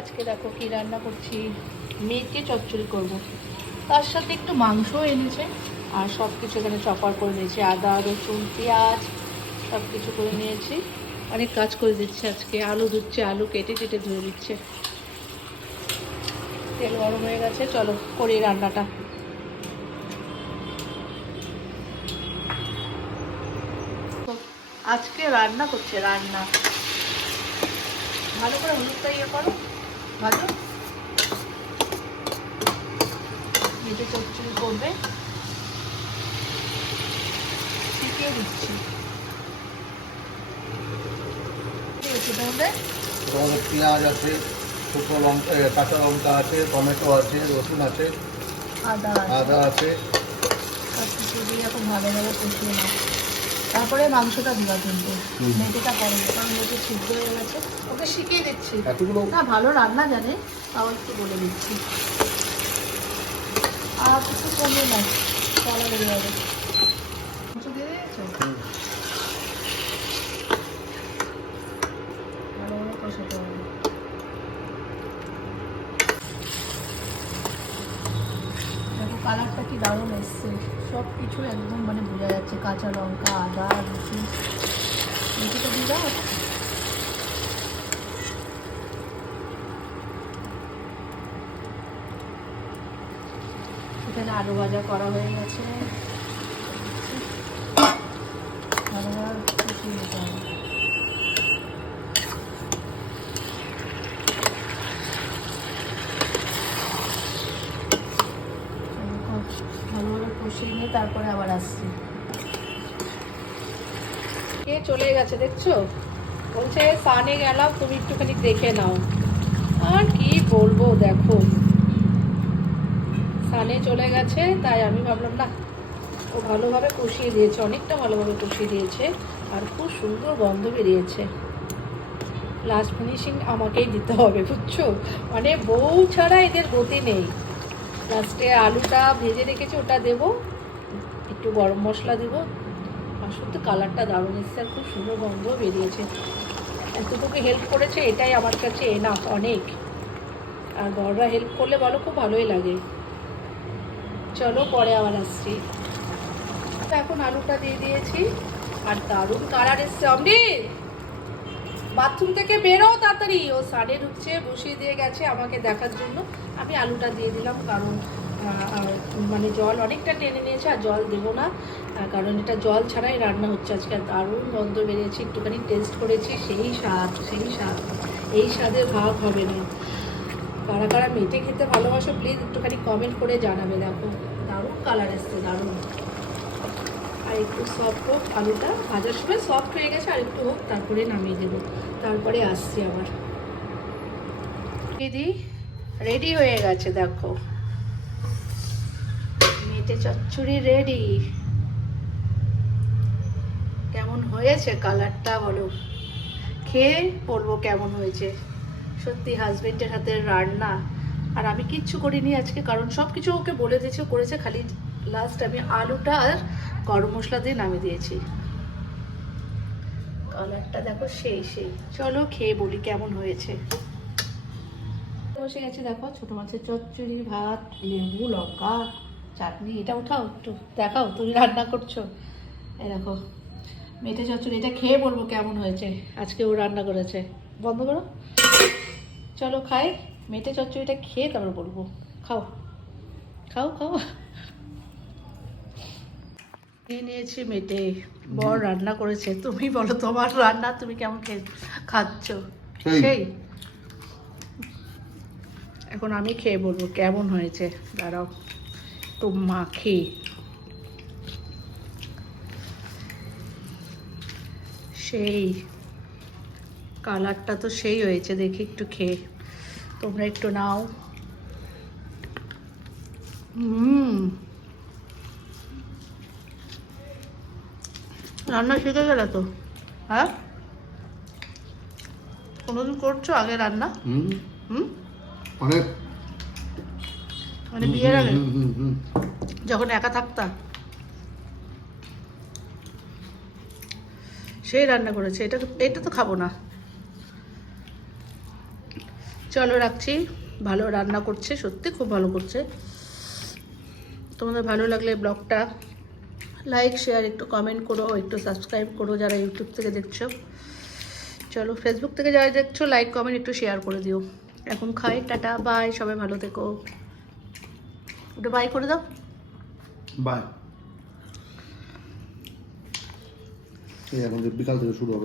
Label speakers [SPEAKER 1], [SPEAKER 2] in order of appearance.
[SPEAKER 1] আজকে দেখো কি রান্না করছি। মেয়েকে চচ্চড়ি করব। তার সাথে একটু মাংসও এনেছে, আর সব কিছু এখানে চপার করে নিয়েছি। আদা, রসুন, পেঁয়াজ সব কিছু করে নিয়েছি। অনেক কাজ করে দিচ্ছে আজকে। আলু ধুচ্ছে, আলু কেটে কেটে ধুয়ে দিচ্ছে। তেল গরম হয়ে গেছে, চলো করি রান্নাটা। আজকে রান্না করছে, রান্না। ভালো করে হলুদটা ইয়ে করো। ভালো? মেটে চচ্চড়ি করবে। শিখিয়ে দিচ্ছি।
[SPEAKER 2] পেঁয়াজ আছে শুকনো লঙ্কা কাঁচা লঙ্কা আছে টমেটো আছে রসুন আছে
[SPEAKER 1] আদা
[SPEAKER 2] আদা আছে।
[SPEAKER 1] সব কিছু দিয়ে এখন ভালোভাবে কষিয়ে নাও। তারপরে মাংসটা দিবা কিন্তু। মেটেটা পরে কারণ মেটে সিদ্ধ হয়ে গেছে। ওকে শিখিয়ে দিচ্ছি। না ভালো রান্না জানে তাও একটু বলে দিচ্ছি। আর কিছু কমে না চলা বেরিয়ে যাবে। কিছু দিয়ে দিয়েছ? ভালো করে কষাতে হবে দেখো কালারটা কি দারুণ এসছে। সব কিছু একদম মানে বোঝা যাচ্ছে, কাঁচা লঙ্কা, আদা, রসুন। মেথিটা দিয়ে দাও। এখানে আলু ভাজা করা হয়ে গেছে ভালোভাবে কষিয়ে নিতে হবে ভালোভাবে কষিয়ে নিয়ে তারপরে আবার আসছি। কে চলে গেছে দেখছ? বলছে, সানে গেলাম, তুমি একটুখানি দেখে নাও। আর কি বলব, দেখো। সানে চলে গেছে, তাই আমি ভাবলাম, না, ও ভালোভাবে কষিয়ে দিয়েছে, অনেকটা ভালোভাবে কষিয়ে দিয়েছে, আর খুব সুন্দর গন্ধ বেরিয়েছে। লাস্ট ফিনিশিং আমাকেই দিতে হবে, বুঝছ? মানে বউ ছাড়া এদের গতি নেই। লাস্টে আলুটা ভেজে রেখেছি, ওটা দেবো একটু গরম মশলা দেবো। আর সত্যি কালারটা দারুণ এসছে, আর খুব সুন্দর গন্ধ বেরিয়েছে। এতটুকু হেল্প করেছে, এটাই আমার কাছে এনাফ অনেক। আর বড়রা হেল্প করলে বলো, খুব ভালোই লাগে। চলো পরে আবার আসছি। এখন আলুটা দিয়ে দিয়েছি, আর দারুণ কালার এসছে। অমৃত বাথরুম থেকে বেরো তাড়াতাড়ি। ও সাড়ে ঢুকছে বসিয়ে দিয়ে গেছে আমাকে দেখার জন্য। আমি আলুটা দিয়ে দিলাম, কারণ মানে জল অনেকটা টেনে নিয়েছে আর জল দেবো না কারণ এটা জল ছাড়াই রান্না হচ্ছে আজকে। আর দারুণ গন্ধ বেরিয়েছে, একটুখানি টেস্ট করেছি, সেই স্বাদ সেই স্বাদ, এই স্বাদের ভাগ হবে না। কারা কারা মেটে খেতে ভালোবাসো প্লিজ একটুখানি কমেন্ট করে জানাবে, দেখো। দারুণ কালার এসছে, দারুণ। আর একটু সফট হোক, আলুটা ভাজার সময় সফট হয়ে গেছে, আর একটু হোক, তারপরে নামিয়ে দেবো। তারপরে আসছি আবার। দিদি রেডি হয়ে গেছে, দেখো। মেটে চচ্চড়ি রেডি কেমন হয়েছে কালারটা বলো? খেয়ে বলব কেমন হয়েছে? সত্যি হাজবেন্ডের হাতের রান্না। আর আমি কিচ্ছু করিনি আজকে, কারণ সব কিছু ওকে বলে দিয়েছে করেছে খালি লাস্ট আমি আলুটা আর গরম মশলা দিয়ে নামিয়ে দিয়েছি। কালারটা দেখো সেই সেই। চলো খেয়ে বলি কেমন হয়েছে। বসে গেছে দেখো, ছোট মাছের চচ্চড়ি, ভাত, লেবু, লঙ্কা। চাটনি এটা উঠাও একটু দেখাও তুমি রান্না করছ। দেখো মেটে চচ্চড়ি এটা খেয়ে বলব কেমন হয়েছে। আজকে ও রান্না করেছে। বন্ধ করো। চলো খাই। মেটে চচ্চড়িটা খেয়ে তারপর বলব। খাও। খাও খাও। নিয়েছি মেটে বর রান্না করেছে। তুমি বলো তোমার রান্না তুমি কেমন খেয়ে খাচ্ছ।
[SPEAKER 2] সেই।
[SPEAKER 1] এখন আমি খেয়ে বলব কেমন হয়েছে। দাঁড়াও। তো মাখি। সেই কালারটা তো সেই হয়েছে দেখি একটু খেয়ে। তোমরা একটু নাও। হুম রান্না শিখে গেলে তো। হ্যাঁ? কোনোদিন করছ আগে রান্না?
[SPEAKER 2] হুম।
[SPEAKER 1] হুম?
[SPEAKER 2] অনেক।
[SPEAKER 1] মানে বিয়ের আগে?
[SPEAKER 2] হুম, হুম, হুম।
[SPEAKER 1] যখন একা থাকতাম। সেই রান্না করেছে, এটা এটা তো খাব না। চলো রাখছি, ভালো রান্না করছে, সত্যি খুব ভালো করছে। তোমাদের ভালো লাগলে ব্লগটা লাইক, শেয়ার, একটু কমেন্ট করো, একটু সাবস্ক্রাইব করো যারা ইউটিউব থেকে দেখছ। চলো ফেসবুক থেকে যারা দেখছ লাইক কমেন্ট একটু শেয়ার করে দিও। এখন খাই, টাটা বাই সবাই ভালো থেকো। একটু বাই করে দাও।
[SPEAKER 2] বাই এই এখন বিকাল থেকে শুরু হবে।